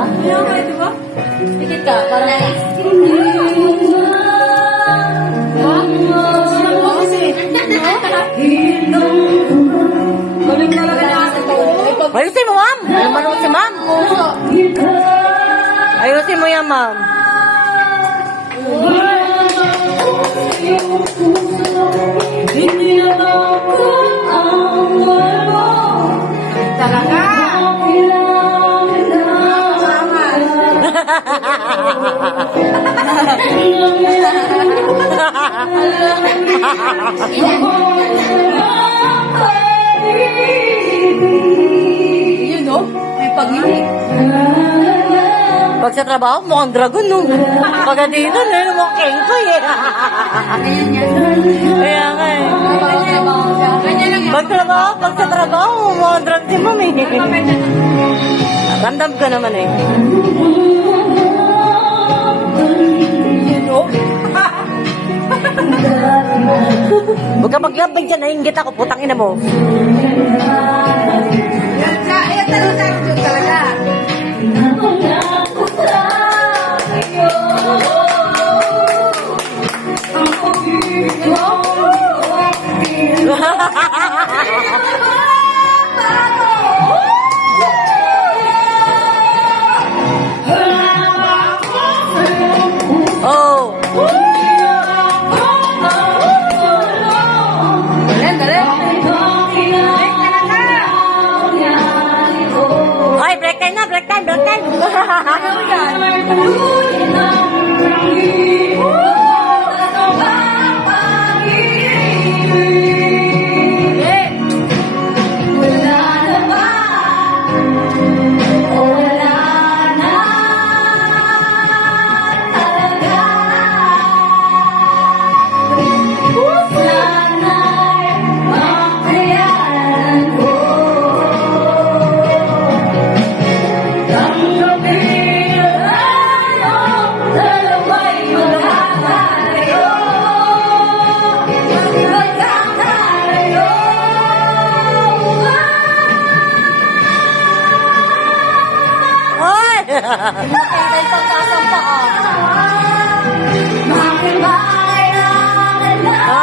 Kaya nga, di ba? Pikit ka, parang Galing talaga niya ito. Ayusin mo, ma'am. Alam mo si ma'am. Ayusin mo yan, ma'am. Talaga. Yun, no? May pag-ibig. Pag sa trabaho, mukhang dragon, no? Pagka dito, mukhang kengkoy, eh. Ganyan yan. Kaya nga, eh. Ganyan lang yan. Pag sa trabaho, mukhang dragon si ma'am, eh. Ramdam ko naman, eh. Yun, no? Huwag ka maglambing dyan, nainggit ako, putang ina mo. Ayan talaga. Yun talaga. Oh. Galing, galing. Ay, break time na, break time, break time.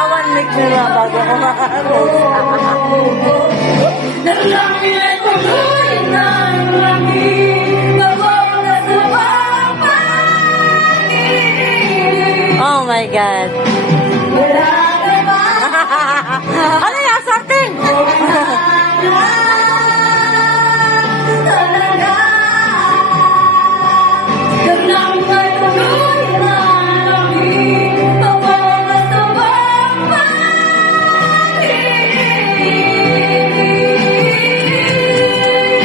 One week na lang bago ako Oh my God. Ano yan, sorting?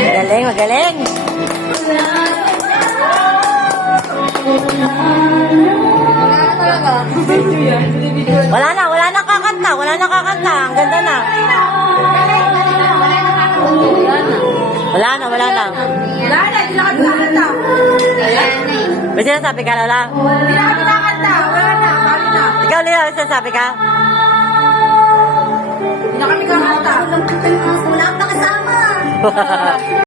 Magaling, magaling. Wala na kakanta, wala na kakanta. Ang ganda na. Wala na. Wala na, hindi na kami nakakanta. May sinasabi ka, Lola? Hindi na kami nakakanta. Wala na, kami na. Ikaw, Lola, may sinasabi ka? Hindi na kami kakanta. Wala pa kasama.